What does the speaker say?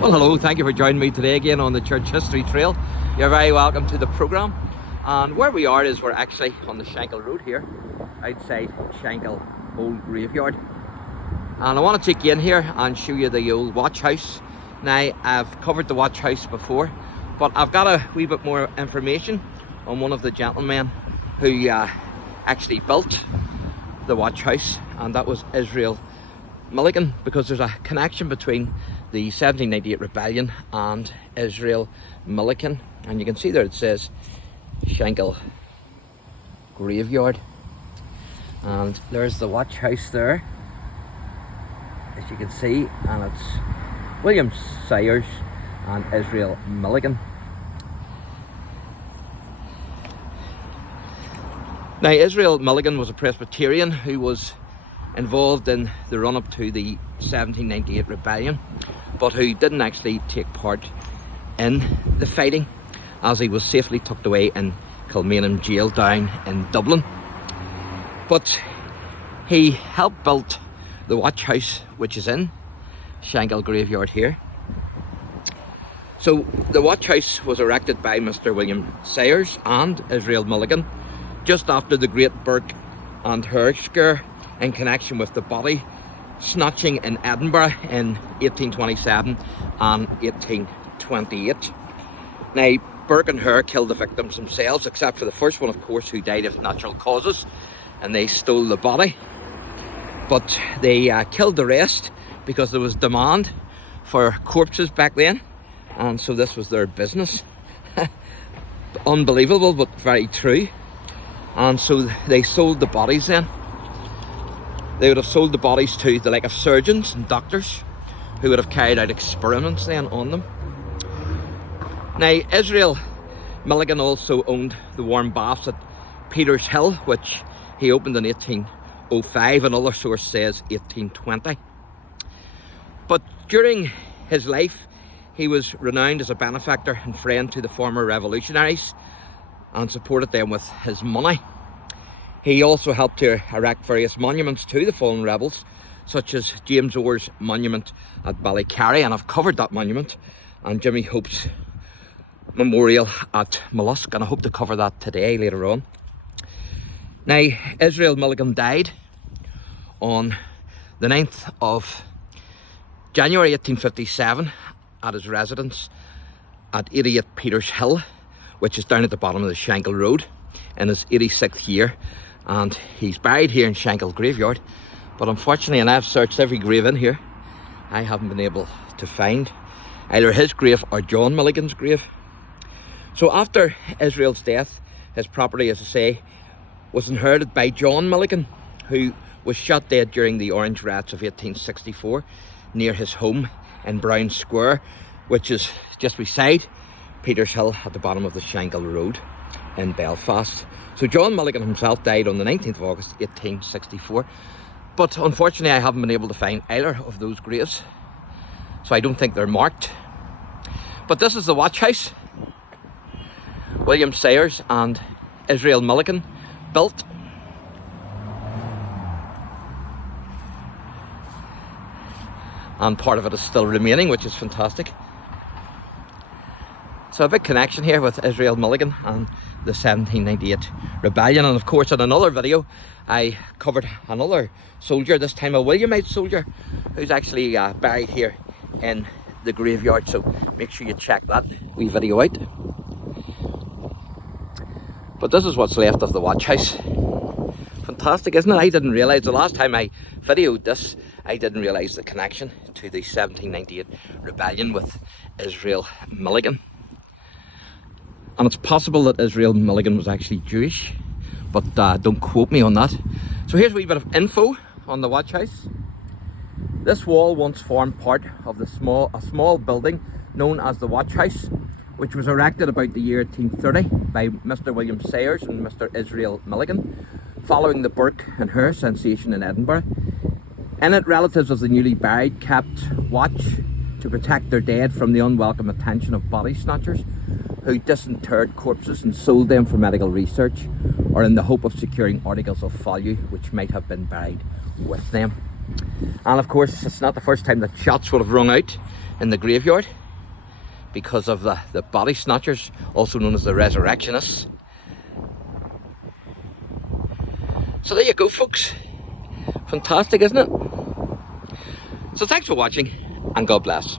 Well, hello, thank you for joining me today again on the Church History Trail. You're very welcome to the programme. And where we are is we're actually on the Shankill Road here, outside Shankill Old Graveyard. And I want to take you in here and show you the old watch house. Now, I've covered the watch house before, but I've got a wee bit more information on one of the gentlemen who actually built the watch house, and that was Israel Milliken, because there's a connection between the 1798 rebellion and Israel Milliken. And you can see there it says Shankill Graveyard, and there's the watch house there, as you can see, and it's William Sayers and Israel Milliken. Now, Israel Milliken was a Presbyterian who was involved in the run-up to the 1798 rebellion, but who didn't actually take part in the fighting, as he was safely tucked away in Kilmainham jail down in Dublin. But he helped build the watch house, which is in Shankill Graveyard here. So the watch house was erected by Mr. William Sayers and Israel Milliken just after the Great Burke and Hare scare in connection with the body snatching in Edinburgh in 1827 and 1828. Now, Burke and Hare killed the victims themselves, except for the first one, of course, who died of natural causes, and they stole the body. But they killed the rest because there was demand for corpses back then, and so this was their business. Unbelievable, but very true. And so they sold the bodies then. They would have sold the bodies to the like of surgeons and doctors who would have carried out experiments then on them. Now, Israel Milliken also owned the warm baths at Peter's Hill, which he opened in 1805. Another source says 1820. But during his life, he was renowned as a benefactor and friend to the former revolutionaries and supported them with his money. He also helped to erect various monuments to the fallen rebels, such as James Orr's monument at Ballycarry, and I've covered that monument, and Jimmy Hope's memorial at Mollusk, and I hope to cover that today later on. Now, Israel Milliken died on the 9th of January 1857 at his residence at 88 Peter's Hill, which is down at the bottom of the Shankill Road, in his 86th year. And he's buried here in Shankill Graveyard, but unfortunately, and I've searched every grave in here, I haven't been able to find either his grave or John Milliken's grave. So after Israel's death, his property, as I say, was inherited by John Milliken, who was shot dead during the Orange Riots of 1864 near his home in Brown Square, which is just beside Peter's Hill at the bottom of the Shankill Road in Belfast. So John Milliken himself died on the 19th of August 1864, but unfortunately I haven't been able to find either of those graves, so I don't think they're marked. But this is the watch house William Sayers and Israel Milliken built. And part of it is still remaining, which is fantastic. So a big connection here with Israel Milliken and the 1798 rebellion. And of course, in another video I covered another soldier, this time a Williamite soldier, who's actually buried here in the graveyard, so make sure you check that wee video out. But this is what's left of the watch house. Fantastic, isn't it? I didn't realise, the last time I videoed this, I didn't realise the connection to the 1798 rebellion with Israel Milliken. And it's possible that Israel Milliken was actually Jewish, but don't quote me on that. So here's a wee bit of info on the watch house. This wall once formed part of a small building known as the watch house, which was erected about the year 1830 by Mr. William Sayers and Mr. Israel Milliken, following the Burke and Hare sensation in Edinburgh. In it, relatives of the newly buried kept watch to protect their dead from the unwelcome attention of body snatchers who disinterred corpses and sold them for medical research, or in the hope of securing articles of value which might have been buried with them. And of course, it's not the first time that shots would have rung out in the graveyard because of the body snatchers, also known as the resurrectionists. So there you go, folks. Fantastic, isn't it? So thanks for watching, and God bless.